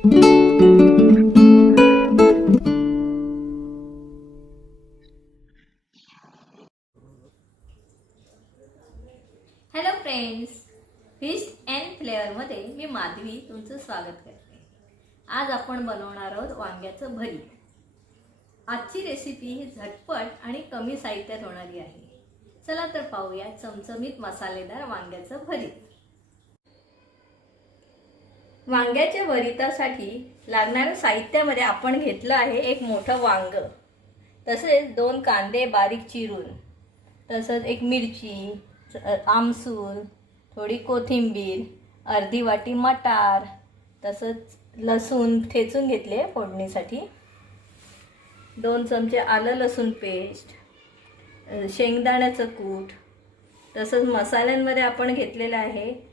Hello friends, fish and फ्लेअरमध्ये मी माधवी तुमचं स्वागत करते. आज आपण बनवणार आहोत वांग्याचं भरीत. आजची रेसिपी झटपट आणि कमी साहित्यात होणारी आहे. चला तर पाहूया चमचमीत मसालेदार वांग्याचं भरीत. वांग्याच्या भरीतासाठी लागणाऱ्या साहित्यामध्ये आपण घेतलं आहे एक मोठं वांग, तसेच 2 कांदे बारीक चिरून, तसंच एक मिरची, आमसूल, थोडी कोथिंबीर, अर्धी वाटी मटार, तसंच लसूण ठेचून घेतले फोडणीसाठी, 2 चमचे आलं लसूण पेस्ट, शेंगदाण्याचं कूट, तसंच मसाल्यांमध्ये आपण घेतलेलं आहे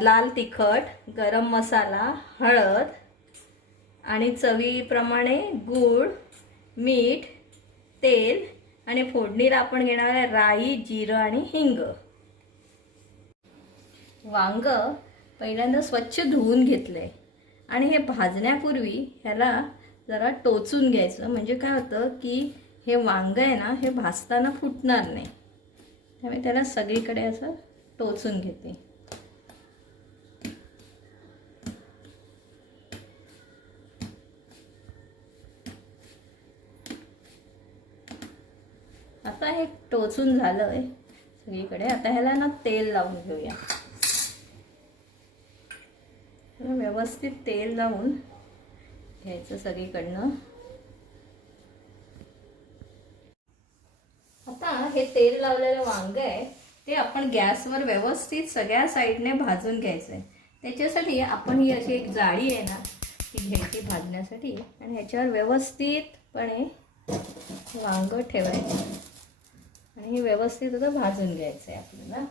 लाल तिखट, गरम मसाला, हळद आणि चवीप्रमाणे गूळ, मीठ, तेल आणि फोडणीला आपण घेणार आहे राई, जिरं आणि हिंग. वांग पहिल्यांदा स्वच्छ धुवून घेतलंय आणि हे भाजण्यापूर्वी ह्याला जरा टोचून घ्यायचं. म्हणजे काय होतं की हे वांग आहे ना, हे भाजताना फुटणार नाही. त्यामुळे त्याला सगळीकडे असं टोचून घेते. आता हे टोचून झालंय सगळीकडे. आता ह्याला ना तेल लावून घेऊया. व्यवस्थित तेल लावून घ्यायचं सगळीकडनं. आता हे तेल लावलेलं वांग आहे ते आपण गॅसवर व्यवस्थित सगळ्या साईडने भाजून घ्यायचं आहे. त्याच्यासाठी आपण ही अशी एक जाळी आहे ना, ती घ्यायची भाजण्यासाठी आणि ह्याच्यावर व्यवस्थितपणे वांग ठेवायचं आणि हे व्यवस्थित आता भाजून घ्यायचं आहे आपल्याला.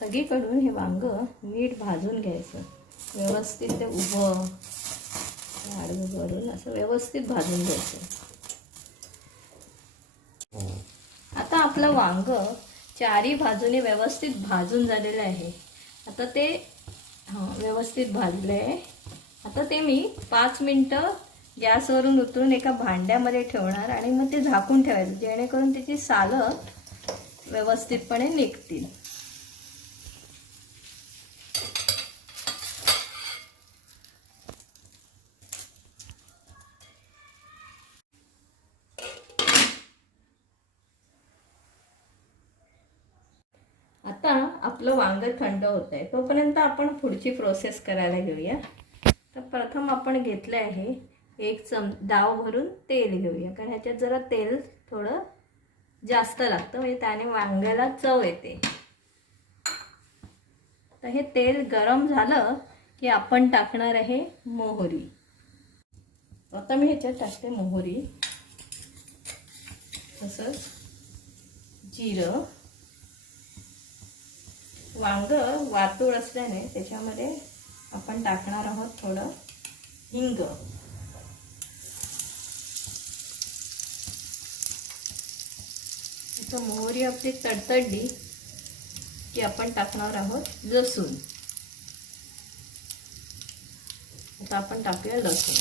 सगळीकडून हे वांग नीट भाजून घ्यायचं. व्यवस्थित ते उभं आडवं करून असं व्यवस्थित भाजून घ्यायचं. आता आपलं वांग चारी बाजूने व्यवस्थित भाजून झालेलं आहे. आता ते व्यवस्थित भाजलं आहे. आता ते मी 5 मिनटं गॅसवरून उतरून एका भांड्यामध्ये ठेवणार आणि मग ते झाकून ठेवायचं, जेणेकरून त्याची सालं व्यवस्थितपणे निघतील. आता आपलं वांग थंड होत आहे, तोपर्यंत आपण पुढची प्रोसेस करायला घेऊया. तर प्रथम आपण घेतलं आहे एक डाव भरून तेल घेऊया, कारण ह्याच्यात जरा तेल थोडं जास्त लागतं, म्हणजे त्याने वांग्याला चव येते. तर हे तेल गरम झालं की आपण टाकणार आहे मोहरी. आता मी ह्याच्यात टाकते मोहरी, तसंच जिरं. वांग वातूळ असल्याने त्याच्यामध्ये आपण टाकणार आहोत थोडं हिंग. आता मोहरी आपली तडतडली की आपण टाकणार आहोत लसूण. आता आपण टाकूया लसूण.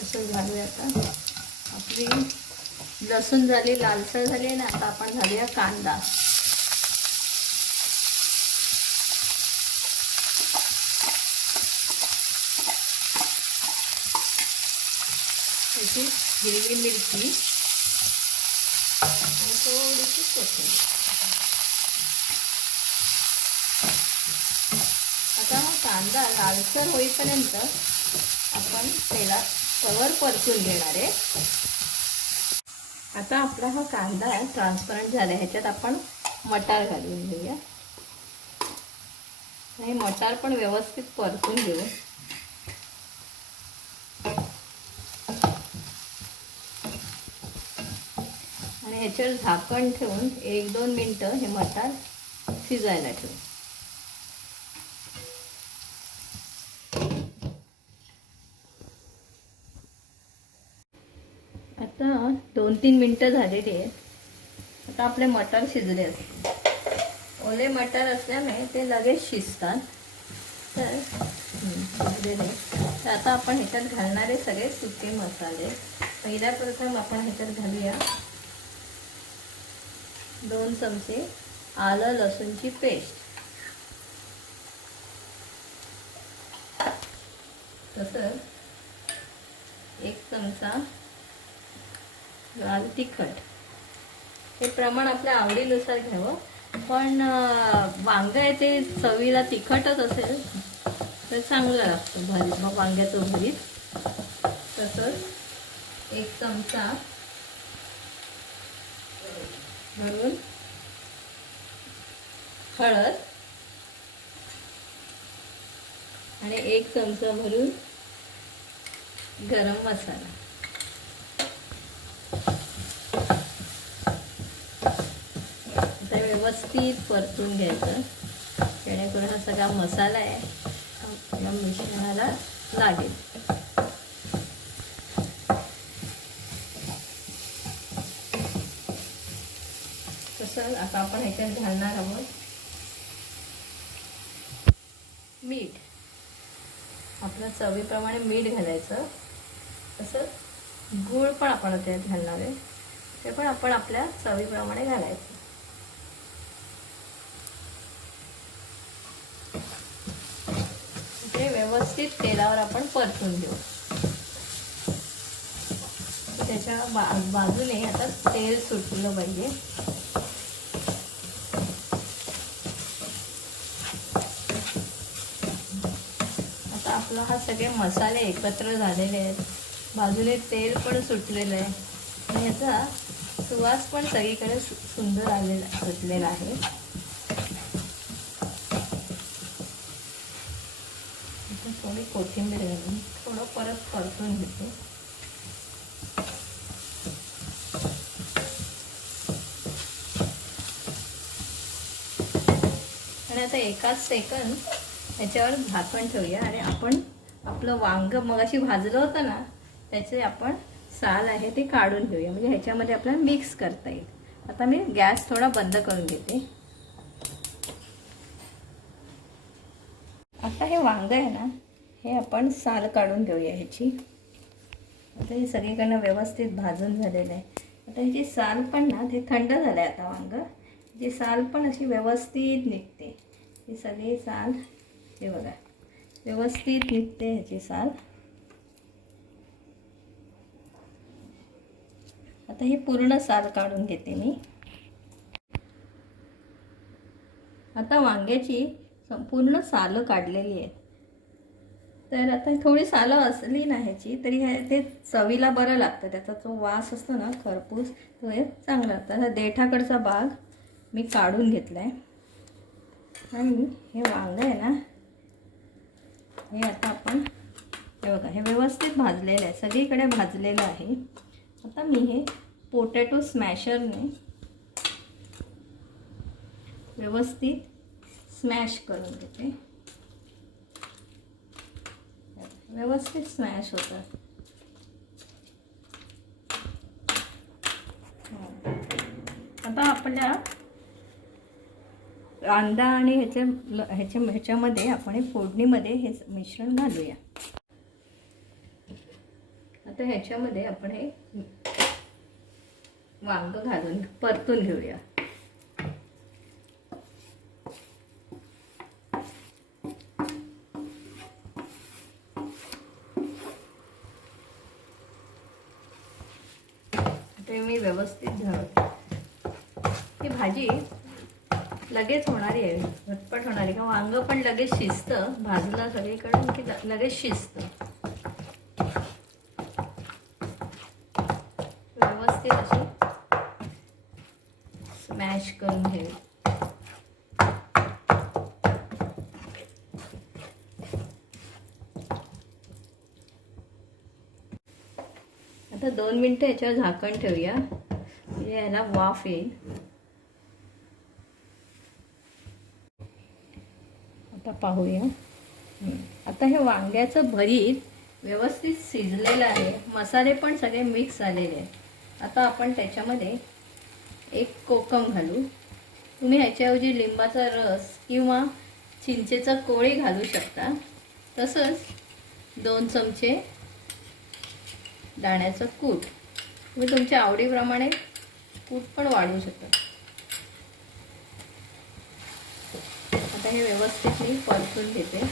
तसं घालूया. आता आपली लसूण झाली, लालसर झाली ना. आता आपण घालूया कांदा. त्याची हिरवी मिरची आणि थोडीशी कोथिंबीर. आता कांदा लालसर होईपर्यंत आपण तेलात कवर परतून घेणार आहे. आता आपला हा कांदा ट्रान्सपरंट झाला. ह्याच्यात आपण मटार घालून घेऊया. हे मटार पण व्यवस्थित परतून घेऊ. आणि याच्यावर झाकण ठेवून 1-2 मिनटं हे मटार शिजायला ठेवू. आता 2-3 मिनटं झालेली आहेत. आता आपले मटार शिजले असते. ओले मटार असल्यामुळे ते लगेच शिजतात. तर शिजलेले. तर आता आपण ह्याच्यात घालणारे सगळे सुके मसाले. पहिल्या प्रथम आपण ह्याच्यात घालूया 2 चमचे आलं लसूणची पेस्ट, तसंच 1 चमचा लाल तिखट. हे प्रमाण आपल्या आवडीनुसार घ्यावं, पण वांग आहे ते चवीला तिखटच असेल तर चांगलं लागतं भरीत, मग वांग्याचं भरीत. तसंच 1 चमचा भरून हळद आणि 1 चमचा भरून गरम मसाला. आता व्यवस्थित परतून घ्यायचं, जेणेकरून हा सगळा मसाला आहे या मिश्रणाला लागेल. तसं आता आपण ह्याच्यात घालणार आहोत मीठ. आपल्या चवीप्रमाणे मीठ घालायचं. तसंच गूळ पण आपण त्यात घालणार आहे, ते पण आपण आपल्या चवीप्रमाणे घालायचं. ते व्यवस्थित तेलावर आपण परतून घेऊ. त्याच्या बाजूने आता तेल सुटलं पाहिजे. आता आपला हा सगळे मसाले एकत्र झालेले आहेत, बाजूने तेल पण सुटलेलं आहे आणि याचा सुवास पण सगळीकडे सुंदर आलेला सुटलेला आहे. थोडी कोथिंबीर घालून थोडं परत परतून घेते. आणि आता 1 सेकंद ह्याच्यावर झाकण ठेवूया आणि आपण आपलं वांग मगाशी भाजलं होतं ना, त्याचे आपण साल आहे ते काढून घेऊया, म्हणजे ह्याच्यामध्ये आपल्याला मिक्स करता येईल. आता मी गॅस थोडा बंद करून घेते. आता हे वांग आहे ना, हे आपण साल काढून घेऊया ह्याची. आता हे सगळीकडनं व्यवस्थित भाजून झालेलं आहे. आता ह्याची साल पण ना, ते थंड झालं आहे आता वांग, जी साल पण अशी व्यवस्थित निघते. ही सगळी साल हे बघा व्यवस्थित निघते ह्याची साल. आता ही पूर्ण साल काढून घेते मी. आता वांग्याची संपूर्ण सालं काढलेली आहेत. तर आता थोडी सालं असली ना ह्याची तरी ते चवीला बरं लागतं. त्याचा जो वास असतो ना खरपूस, तो हे चांगला लागतं. आता देठाकडचा भाग मी काढून घेतला आहे आणि हे वांग आहे ना, हे आता आपण हे बघा हे व्यवस्थित भाजलेलं आहे, सगळीकडे भाजलेलं आहे. आता मी हे पोटॅटो स्मॅशरने व्यवस्थित स्मॅश करून घेते. व्यवस्थित स्मॅश होतं. आता आपल्या कांदा आणि ह्याच्यामध्ये आपण हे फोडणीमध्ये हे मिश्रण घालूया. आता ह्याच्यामध्ये आपण हे वांग घालून परतून घेऊया. ते मी व्यवस्थित घालते. ही भाजी लगेच होणारी आहे, झटपट होणारी, का वांग पण लगेच शिजतं, भाजलं सगळीकडून की लगेच शिजतं. व्यवस्थित अशी स्मॅश करून घ्यावी. आता 2 मिनिटं याच्यावर झाकण ठेवूया म्हणजे याला वाफ येईल. आता पाहूया. आता हे वांग्याचं भरीत व्यवस्थित शिजलेलं आहे. मसाले पण सगळे मिक्स झालेले आहेत. आता आपण त्याच्यामध्ये एक कोकम घालू. तुम्ही ह्याच्याऐवजी लिंबाचा रस किंवा चिंचेचा कोळी घालू शकता. तसंच 2 चमचे दाण्याचं कूट. तुम्ही तुमच्या आवडीप्रमाणे कूट पण वाढवू शकता. आता हे व्यवस्थित मी परतून घेते.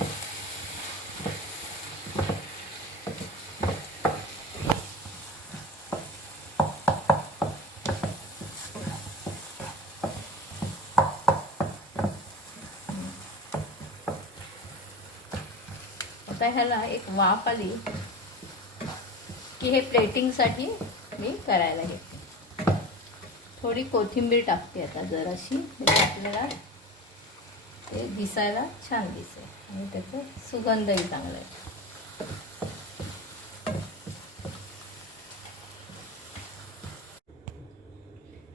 आता ह्याला एक वाफ आली की हे प्लेटिंगसाठी मी करायला घेते. थोडी कोथिंबीर टाकते आता जराशी, म्हणजे आपल्याला ते दिसायला छान दिसेल आणि त्याचा सुगंधही चांगला आहे.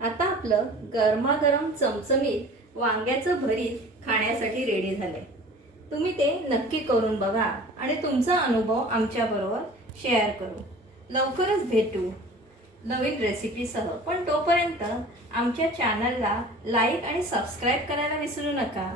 आता आपलं गरमागरम चमचमीत वांग्याचं भरीत खाण्यासाठी रेडी झालंय. तुम्ही ते नक्की करून बघा आणि तुमचा अनुभव आमच्याबरोबर शेअर करू. लवकरच भेटू नवीन रेसिपीसह. पण तोपर्यंत आमच्या चॅनलला लाईक आणि सबस्क्राईब करायला विसरू नका.